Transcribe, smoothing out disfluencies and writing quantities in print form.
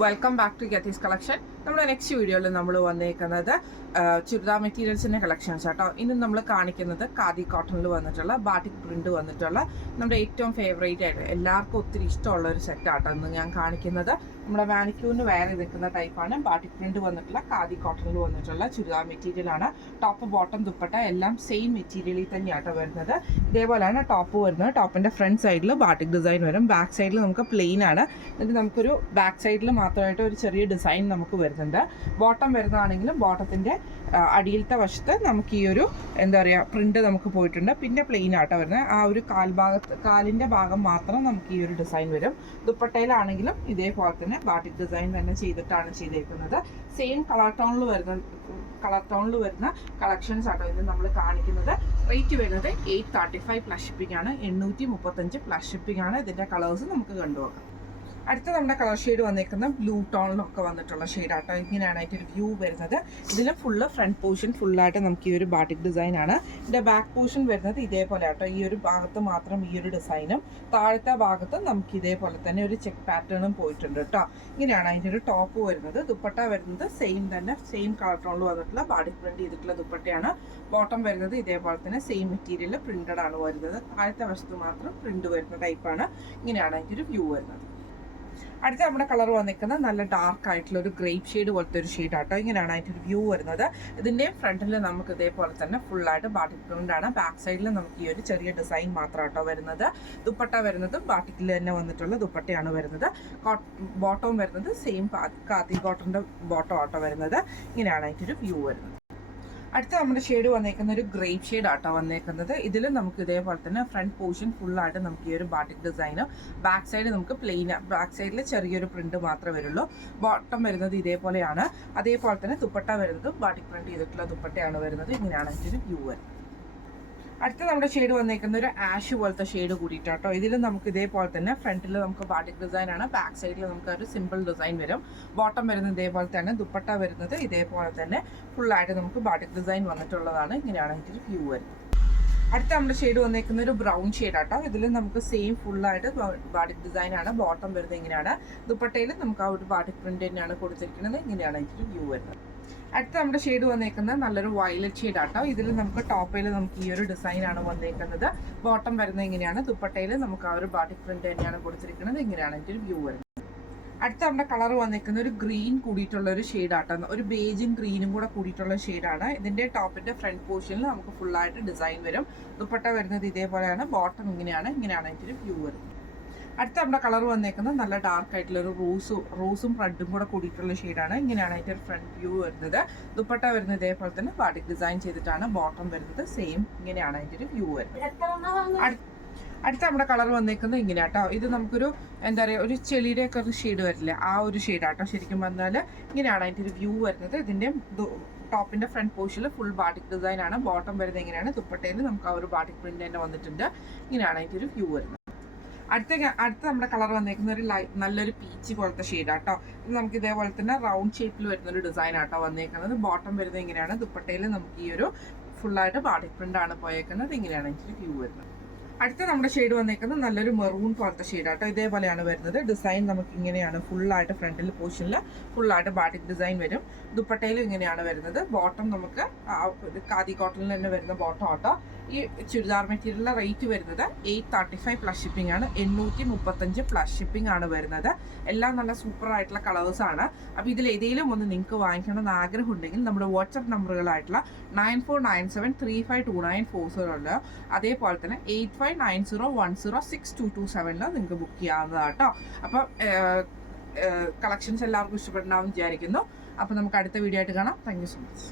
Welcome back to Getty's collection. നമ്മുടെ next വീഡിയോയിൽ നമ്മൾ വന്നേക്കുന്നത് ചുരിദാർ മെറ്റീരിയൽസിൻ്റെ കളക്ഷൻസ് ആട്ടോ. ഇന്ന് നമ്മൾ കാണിക്കുന്നത് ഖാദി കോട്ടണിൽ വന്നിട്ടുള്ള ബാട്ടിക് പ്രിന്റ് വന്നിട്ടുള്ള നമ്മുടെ ഏറ്റവും ഫേവറേറ്റ് ആയിട്ട് എല്ലാവർക്കും ഒത്തിരി ഇഷ്ടമുള്ള ഒരു സെറ്റ് ആട്ടോ ഇന്ന് ഞാൻ കാണിക്കുന്നത്. നമ്മുടെ മാനിക്യൂറിന് വേറെ നിൽക്കുന്ന ടൈപ്പാണ്. ബാട്ടിക് പ്രിന്റ് വന്നിട്ടുള്ള ഖാദി കോട്ടണിൽ വന്നിട്ടുള്ള ചുരിദാർ മെറ്റീരിയലാണ്. ടോപ്പ് ബോട്ടം ദുപ്പട്ട എല്ലാം സെയിം മെറ്റീരിയലിൽ തന്നെയാട്ടോ വരുന്നത്. ഇതേപോലെയാണ് ടോപ്പ് വരുന്നത്. ടോപ്പിൻ്റെ ഫ്രണ്ട് സൈഡിൽ ബാട്ടിക് ഡിസൈൻ വരും. ബാക്ക് സൈഡിൽ നമുക്ക് പ്ലെയിൻ ആണ്. എന്നിട്ട് നമുക്കൊരു ബാക്ക് സൈഡിൽ മാത്രമായിട്ട് ഒരു ചെറിയ ഡിസൈൻ നമുക്ക് വരുന്നുണ്ട്. ബോട്ടം വരുന്നതാണെങ്കിലും ബോട്ടത്തിൻ്റെ അടിയിലത്തെ വശത്ത് നമുക്ക് ഈ ഒരു എന്താ പറയുക പ്രിന്റ് നമുക്ക് പോയിട്ടുണ്ട്. പിന്നെ പ്ലെയിൻ ആട്ടോ വരുന്നത്. ആ ഒരു കാലിൻ്റെ ഭാഗം മാത്രം നമുക്ക് ഈ ഒരു ഡിസൈൻ വരും. ദുപ്പട്ടയിലാണെങ്കിലും ഇതേപോലെ തന്നെ ബാട്ടിക് ഡിസൈൻ തന്നെ ചെയ്തിട്ടാണ് ചെയ്തേക്കുന്നത്. സെയിം കളർ ടോണിൽ വരുന്ന കളക്ഷൻസ് ആട്ടോ ഇന്ന് നമ്മൾ കാണിക്കുന്നത്. റേറ്റ് വരുന്നത് 835 പ്ലസ് ഷിപ്പിംഗ് ആണ്. 835 പ്ലസ് ഷിപ്പിംഗ് ആണ്. ഇതിൻ്റെ കളേഴ്സ് നമുക്ക് കണ്ടുപോകാം. അടുത്ത നമ്മുടെ കളർ ഷെയ്ഡ് വന്നേക്കുന്ന ബ്ലൂ ടോണിലൊക്കെ വന്നിട്ടുള്ള ഷെയ്ഡാട്ടോ. ഇങ്ങനെയാണ് അതിൻ്റെ ഒരു വ്യൂ വരുന്നത്. ഇതിൽ ഫുള്ള് ഫ്രണ്ട് പോർഷൻ ഫുള്ളായിട്ട് നമുക്ക് ഈ ഒരു ബാട്ടിക് ഡിസൈൻ ആണ്. ഇതിൻ്റെ ബാക്ക് പോർഷൻ വരുന്നത് ഇതേപോലെ ആട്ടോ. ഈ ഒരു ഭാഗത്ത് മാത്രം ഈ ഒരു ഡിസൈനും താഴത്തെ ഭാഗത്ത് നമുക്ക് ഇതേപോലെ തന്നെ ഒരു ചെക്ക് പാറ്റേണും പോയിട്ടുണ്ട് കേട്ടോ. ഇങ്ങനെയാണ് അതിൻ്റെ ഒരു ടോപ്പ് വരുന്നത്. ദുപ്പട്ട വരുന്നത് സെയിം കളർ ടോണിൽ വന്നിട്ടുള്ള ബാട്ടിക് പ്രിന്റ് ചെയ്തിട്ടുള്ള ദുപ്പട്ടയാണ്. ബോട്ടം വരുന്നത് ഇതേപോലെ തന്നെ സെയിം മെറ്റീരിയൽ പ്രിന്റഡ് ആണ് വരുന്നത്. താഴത്തെ വശത്ത് മാത്രം പ്രിന്റ് വരുന്ന ടൈപ്പാണ്. ഇങ്ങനെയാണ് അതിൻ്റെ ഒരു വ്യൂ വരുന്നത്. അടുത്ത നമ്മുടെ കളർ വന്നിരിക്കുന്നത് നല്ല ഡാർക്ക് ആയിട്ടുള്ള ഒരു ഗ്രേപ്പ് ഷെയ്ഡ് പോലത്തെ ഒരു ഷെയ്ഡ് ആട്ടോ. ഇങ്ങനെയാണ് അതിൻ്റെ ഒരു വ്യൂ വരുന്നത്. ഇതിൻ്റെ ഫ്രണ്ടിൽ നമുക്ക് ഇതേപോലെ തന്നെ ഫുള്ളായിട്ട് ബാട്ടിക് പ്രിന്റ് ആണ്. ബാക്ക് സൈഡിൽ നമുക്ക് ഈ ഒരു ചെറിയ ഡിസൈൻ മാത്രം ആട്ടോ വരുന്നത്. ദുപ്പട്ട വരുന്നത് ബാട്ടിക്കിൽ തന്നെ വന്നിട്ടുള്ള ദുപ്പട്ടയാണ് വരുന്നത്. ബോട്ടവും വരുന്നത് സെയിം ഖാദി കോട്ടൻ്റെ ബോട്ടം ആട്ടോ വരുന്നത്. ഇങ്ങനെയാണ് അതിൻ്റെ ഒരു വ്യൂ വരുന്നത്. അടുത്ത നമ്മുടെ ഷെയ്ഡ് വന്നേക്കുന്ന ഒരു ഗ്രേപ്പ് ഷെയ്ഡ് ആട്ടോ വന്നേക്കുന്നത്. ഇതിൽ നമുക്ക് ഇതേപോലെ തന്നെ ഫ്രണ്ട് പോർഷൻ ഫുള്ളായിട്ട് നമുക്ക് ഈ ഒരു ബാട്ടിക് ഡിസൈന്, ബാക്ക് സൈഡ് നമുക്ക് പ്ലെയിൻ, ബാക്ക് സൈഡിൽ ചെറിയൊരു പ്രിന്റ് മാത്രമേ വരുള്ളൂ. ബോട്ടം വരുന്നത് ഇതേപോലെയാണ്. അതേപോലെ തന്നെ ദുപ്പട്ട വരുന്നത് ബാട്ടിക് പ്രിന്റ് ചെയ്തിട്ടുള്ള ദുപ്പട്ടയാണ് വരുന്നത്. ഇങ്ങനെയാണ് അതിൻ്റെ ഒരു വ്യൂ വരുന്നത്. അടുത്ത നമ്മുടെ ഷെയ്ഡ് വന്നേക്കുന്ന ഒരു ആഷ് പോലത്തെ ഷെയ്ഡ് കൂടിയിട്ടാട്ടോ. ഇതിൽ നമുക്ക് ഇതേപോലെ തന്നെ ഫ്രണ്ടിൽ നമുക്ക് ബാട്ടിക് ഡിസൈൻ ആണ്. ബാക്ക് സൈഡിൽ നമുക്ക് ഒരു സിമ്പിൾ ഡിസൈൻ വരും. ബോട്ടം വരുന്നത് ഇതേപോലെ തന്നെ. ദുപ്പട്ട വരുന്നത് ഇതേപോലെ തന്നെ ഫുള്ളായിട്ട് നമുക്ക് ബാട്ടിക് ഡിസൈൻ വന്നിട്ടുള്ളതാണ്. ഇങ്ങനെയാണ് അതിൻ്റെ വ്യൂ വരുന്നത്. അടുത്ത നമ്മുടെ ഷെയ്ഡ് വന്നേക്കുന്ന ഒരു ബ്രൗൺ ഷെയ്ഡ് ആട്ടോ. ഇതിൽ നമുക്ക് സെയിം ഫുള്ളായിട്ട് ബാട്ടിക് ഡിസൈൻ ആണ്. ബോട്ടം വരുന്നത് ഇങ്ങനെയാണ്. ദുപ്പട്ടയിൽ നമുക്ക് ആ ഒരു ബാട്ടിക് പ്രിന്റ് തന്നെയാണ് കൊടുത്തിരിക്കുന്നത്. ഇങ്ങനെയാണ് അതിൻ്റെ വ്യൂ വരുന്നത്. അടുത്ത നമ്മുടെ ഷെയ്ഡ് വന്നേക്കുന്നത് നല്ലൊരു വയലറ്റ് ഷെയ്ഡ് ആട്ടോ. ഇതിൽ നമുക്ക് ടോപ്പിൽ നമുക്ക് ഈ ഒരു ഡിസൈൻ ആണ് വന്നേക്കുന്നത്. ബോട്ടം വരുന്നത് ഇങ്ങനെയാണ്. ദുപ്പട്ടയിൽ നമുക്ക് ആ ഒരു ബാട്ടിക് പ്രിന്റ് തന്നെയാണ് കൊടുത്തിരിക്കുന്നത്. ഇങ്ങനെയാണ് അതിൻ്റെ ഒരു വ്യൂ വരുന്നത്. അടുത്ത നമ്മുടെ കളർ വന്നേക്കുന്ന ഒരു ഗ്രീൻ കൂടിയിട്ടുള്ള ഒരു ഷെയ്ഡ് ആട്ടോ. ഒരു ബേജും ഗ്രീനും കൂടെ കൂടിയിട്ടുള്ള ഷെയ്ഡാണ്. ഇതിന്റെ ടോപ്പിന്റെ ഫ്രണ്ട് പോർഷനിൽ നമുക്ക് ഫുള്ളായിട്ട് ഡിസൈൻ വരും. ദുപ്പട്ട വരുന്നത് ഇതേപോലെയാണ്. ബോട്ടം ഇങ്ങനെയാണ് അതിൻ്റെ ഒരു വ്യൂ വരുന്നത്. അടുത്ത നമ്മുടെ കളർ വന്നേക്കുന്നത് നല്ല ഡാർക്ക് ആയിട്ടുള്ള ഒരു റോസും റെഡും കൂടെ കൂടിയിട്ടുള്ള ഷെയ്ഡാണ്. ഇങ്ങനെയാണ് അതിൻ്റെ ഒരു ഫ്രണ്ട് വ്യൂ വരുന്നത്. ദുപ്പട്ട വരുന്നത് ഇതേപോലെ തന്നെ ബാട്ടിക് ഡിസൈൻ ചെയ്തിട്ടാണ്. ബോട്ടം വരുന്നത് സെയിം. ഇങ്ങനെയാണ് അതിൻ്റെ ഒരു വ്യൂ വരുന്നത്. അടുത്ത നമ്മുടെ കളർ വന്നേക്കുന്നത് ഇങ്ങനെയാട്ടോ. ഇത് നമുക്കൊരു എന്താ പറയുക ഒരു ചെളിയുടെ ഒക്കെ ഒരു ഷെയ്ഡ് വരില്ല, ആ ഒരു ഷെയ്ഡാട്ടോ. ശരിക്കും പറഞ്ഞാൽ ഇങ്ങനെയാണ് അതിൻ്റെ ഒരു വ്യൂ വരുന്നത്. ഇതിൻ്റെ ടോപ്പിന്റെ ഫ്രണ്ട് പോർഷനിൽ ഫുൾ ബാട്ടിക് ഡിസൈൻ ആണ്. ബോട്ടം വരുന്നത് എങ്ങനെയാണ്. ദുപ്പട്ടയിൽ നമുക്ക് ആ ഒരു ബാട്ടിക് പ്രിന്റ് തന്നെ വന്നിട്ടുണ്ട്. ഇങ്ങനെയാണ് അതിൻ്റെ ഒരു വ്യൂ വരുന്നത്. അടുത്ത നമ്മുടെ കളർ വന്നേക്കുന്ന ഒരു നല്ലൊരു പീച്ച് പോലത്തെ ഷെയ്ഡാട്ടോ. ഇത് നമുക്ക് ഇതേപോലെ തന്നെ റൗണ്ട് ഷേപ്പിൽ വരുന്ന ഒരു ഡിസൈൻ ആട്ടോ വന്നേക്കുന്നത്. ബോട്ടം വരുന്നത് എങ്ങനെയാണ്. ദുപ്പട്ടയിൽ നമുക്ക് ഈ ഒരു ഫുള്ളായിട്ട് ബാട്ടിക് പ്രിന്റ് ആണ് പോയേക്കുന്നത്. ഇങ്ങനെയാണ് ഇതിന്റെ വ്യൂ വരുന്നത്. അടുത്ത നമ്മുടെ ഷെയ്ഡ് വന്നേക്കുന്നത് നല്ലൊരു മെറൂൺ പോലത്തെ ഷെയ്ഡാട്ടോ. ഇതേപോലെയാണ് വരുന്നത്. ഡിസൈൻ നമുക്ക് ഇങ്ങനെയാണ്. ഫുള്ളായിട്ട് ഫ്രണ്ടിൽ പോർഷനിൽ ഫുള്ളായിട്ട് ബാട്ടിക് ഡിസൈൻ വരും. ദുപ്പട്ടയിലും ഇങ്ങനെയാണ് വരുന്നത്. ബോട്ടം നമുക്ക് ഖാദി കോട്ടണിൽ തന്നെ വരുന്ന ബോട്ടം ആട്ടോ. ഈ ചുരിദാർ മെറ്റീരിയലിന്റെ റേറ്റ് വരുന്നത് 835 പ്ലസ് ഷിപ്പിംഗ് ആണ്. 835 പ്ലസ് ഷിപ്പിംഗ് ആണ് വരുന്നത്. എല്ലാം നല്ല സൂപ്പർ ആയിട്ടുള്ള കളേഴ്സ് ആണ്. അപ്പോൾ ഇതിൽ ഏതെങ്കിലും ഒന്ന് നിങ്ങൾക്ക് വാങ്ങിക്കണമെന്ന് ആഗ്രഹം ഉണ്ടെങ്കിൽ നമ്മുടെ വാട്സപ്പ് നമ്പറുകളായിട്ടുള്ള 9497352940 അതേപോലെ തന്നെ 8590106227 നിങ്ങൾക്ക് ബുക്ക് ചെയ്യാവുന്നതാട്ടോ. അപ്പോൾ കളക്ഷൻസ് എല്ലാവർക്കും ഇഷ്ടപ്പെടണമെന്ന് വിചാരിക്കുന്നു. അപ്പോൾ നമുക്ക് അടുത്ത വീഡിയോ ആയിട്ട് കാണാം. Thank you so much.